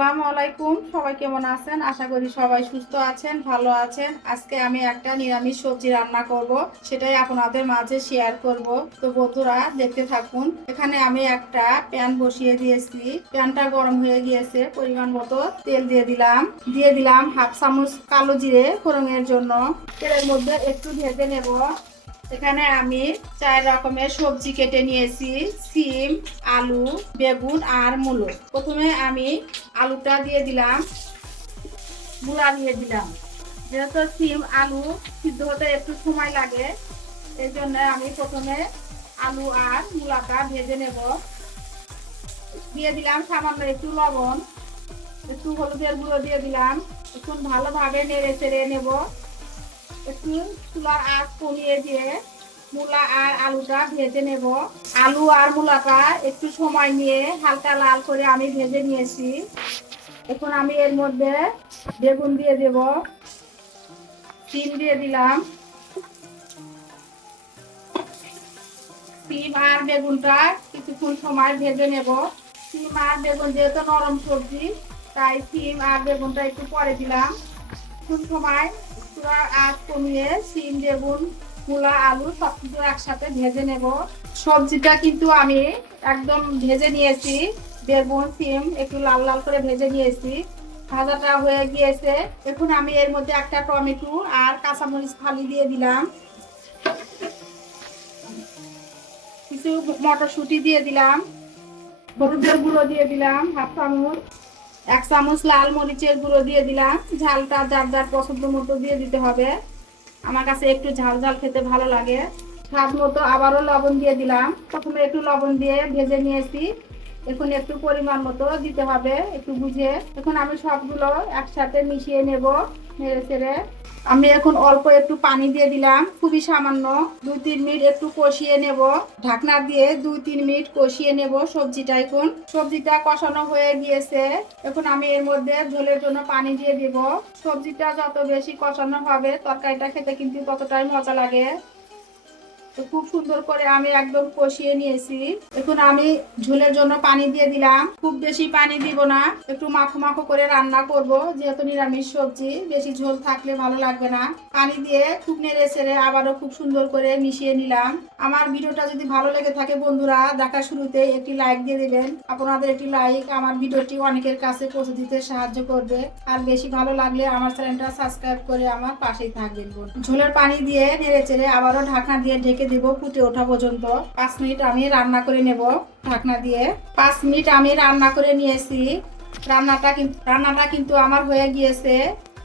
আসসালামু আলাইকুম। সবাই কেমন আছেন? আশা করি সবাই সুস্থ আছেন, ভালো আছেন। আজকে আমি একটা নিরামিষ সবজি রান্না করব, সেটাই আপনাদের মাঝে শেয়ার করব। তো বন্ধুরা, দেখতে থাকুন। এখানে আমি একটা প্যান বসিয়ে দিয়েছি। প্যানটা গরম হয়ে গিয়েছে, পরিমাণ মতো তেল দিয়ে দিলাম। দিয়ে দিলাম হাফ চামচ কালো জিরে ফোড়নের জন্য। তেলের মধ্যে একটু ভেজে নেব। এখানে আমি চার রকমের সবজি কেটে নিয়েছি। সিম, আলু, বেগুন আর মূলো। প্রথমে আমি আলুটা দিয়ে দিলাম। মূলা দিয়ে দিলাম। যেহেতু সিম, আলু সিদ্ধ হতে একটু সময় লাগে, এই জন্য আমি প্রথমে আলু আর মূলাটা ভেজে নেব। দিয়ে দিলাম সামান্য একটু লবণ, একটু হলুদের গুঁড়ো দিয়ে দিলাম। এখন ভালোভাবে নেড়ে চেড়ে নেব। একটু চুলার আঁচ কমিয়ে দিয়ে। মূলা আর আলুটা ভেজে নেব। আলু আর মূলাটা একটু সময় নিয়ে হালকা লাল করে আমি ভেজে নিয়েছি। এখন আমি এর মধ্যে বেগুন দিয়ে দেব। সিম দিয়ে দিলাম। সিম আর বেগুনটা কিছুক্ষণ সময় ভেজে নেব। সিম আর বেগুন যেহেতু নরম সবজি, তাই সিম আর বেগুনটা একটু পরে দিলাম। কিছুক্ষণ সময় চুলার আঁচ কমিয়ে সিম বেগুন, মূলা, আলু সব একসাথে ভেজে নেব। সবজিটা কিন্তু আমি একদম ভেজে নিয়েছি। বেগুন সিম একটু লাল লাল করে ভেজে নিয়েছি। ভাজাটা হয়ে গিয়েছে। এখন আমি এর মধ্যে একটা টমেটো আর কাঁচামরিচ ফালি দিয়ে দিলাম। কিছু মটরশুঁটি দিয়ে দিলাম। হলুদের গুঁড়ো দিয়ে দিলাম, হাফ চামচ। এক চামচ লাল মরিচের গুঁড়ো দিয়ে দিলাম। ঝালটা যার যার পছন্দ মতো দিয়ে দিতে হবে। আমার কাছে একটু ঝাল ঝাল খেতে ভালো লাগে। স্বাদ মতো আবারও লবণ দিয়ে দিলাম। প্রথমে একটু লবণ দিয়ে ভেজে নিয়েছি। এখন একটু পরিমাণ মতো দিতে হবে, একটু বুঝে। এখন আমি সবগুলো একসাথে মিশিয়ে নেব, নেড়ে চেড়ে। আমি এখন অল্প একটু পানি দিয়ে দিলাম, খুবই সামান্য। দুই, তিন মিনিট একটু কষিয়ে নেব। ঢাকনা দিয়ে দুই, তিন মিনিট কষিয়ে নেব সবজিটা এখন। সবজিটা কষানো হয়ে গিয়েছে। এখন আমি এর মধ্যে ঝোলের জন্য পানি দিয়ে দেব। সবজিটা যত বেশি কষানো হবে, তরকারিটা খেতে কিন্তু ততটাই মজা লাগে। তো খুব সুন্দর করে আমি একদম কষিয়ে নিয়েছি। এখন আমি ঝোলের জন্য পানি দিয়ে দিলাম। খুব বেশি পানি দিব না। একটু মাখো মাখো করে রান্না করব, যেহেতু নিরামিষ সবজি। বেশি ঝোল থাকলে ভালো লাগবে না। পানি দিয়ে খুব নেড়ে ছেড়ে আবারও খুব সুন্দর করে মিশিয়ে নিলাম। আমার ভিডিওটা যদি ভালো লেগে থাকে বন্ধুরা দেখা শুরুতে একটি লাইক দিয়ে দেবেন। আপনাদের একটি লাইক আমার ভিডিওটি অনেকের কাছে পৌঁছে দিতে সাহায্য করবে। আর বেশি ভালো লাগলে আমার চ্যানেলটা সাবস্ক্রাইব করে আমার পাশেই থাকবেন ঝোলের পানি দিয়ে নেড়ে চেড়ে আবারও ঢাকনা দিয়ে ঢেকে দেব ফুটে ওঠা পর্যন্ত। পাঁচ মিনিট আমি রান্না করে নেব ঢাকনা দিয়ে। পাঁচ মিনিট আমি রান্না করে নিয়েছি। রান্নাটা কিন্তু রান্নাটা কিন্তু আমার হয়ে গিয়েছে।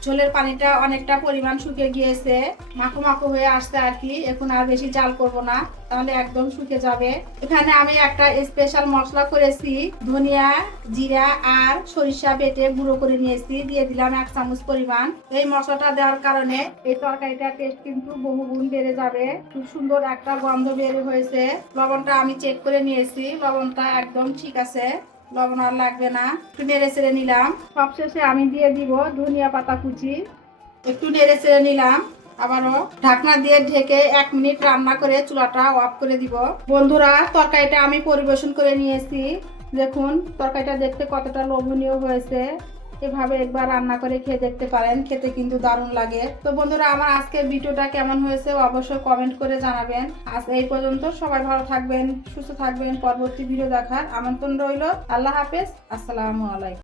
ঝোলের পানিটা অনেকটা পরিমাণ শুকিয়ে গিয়েছে। মাখো মাখো হয়ে আসছে আর কি। এখন আর বেশি জাল করব না, তাহলে একদম শুকে যাবে। এখানে আমি একটা স্পেশাল মশলা করেছি, ধনিয়া, জিরা আর সরিষা বেটে গুঁড়ো করে নিয়েছি। দিয়ে দিলাম এক চামচ পরিমাণ। এই মশলাটা দেওয়ার কারণে এই তরকারিটার টেস্ট কিন্তু বহু গুণ বেড়ে যাবে। খুব সুন্দর একটা গন্ধ বের হয়েছে। লবণটা আমি চেক করে নিয়েছি। লবণটা একদম ঠিক আছে। লবণ আর লাগবে না। একটু নেড়ে চেড়ে নিলাম। সবশেষে আমি দিয়ে দিব ধনিয়া পাতা কুচি। একটু নেড়ে চেড়ে নিলাম। আবারও ঢাকনা দিয়ে ঢেকে এক মিনিট রান্না করে চুলাটা অফ করে দিব। বন্ধুরা তরকারিটা আমি পরিবেশন করে নিয়েছি। দেখুন তরকারিটা দেখতে কতটা লোভনীয় হয়েছে। এভাবে একবার রান্না করে খেয়ে দেখতে পারেন, খেতে কিন্তু দারুণ লাগে। তো বন্ধুরা, আমার আজকের ভিডিওটা কেমন হয়েছে অবশ্যই কমেন্ট করে জানাবেন। আজ এই পর্যন্ত সবাই ভালো থাকবেন, সুস্থ থাকবেন, পরবর্তী ভিডিও দেখার আমন্ত্রণ রইল। আল্লাহ হাফেজ, আসসালামু আলাইকুম।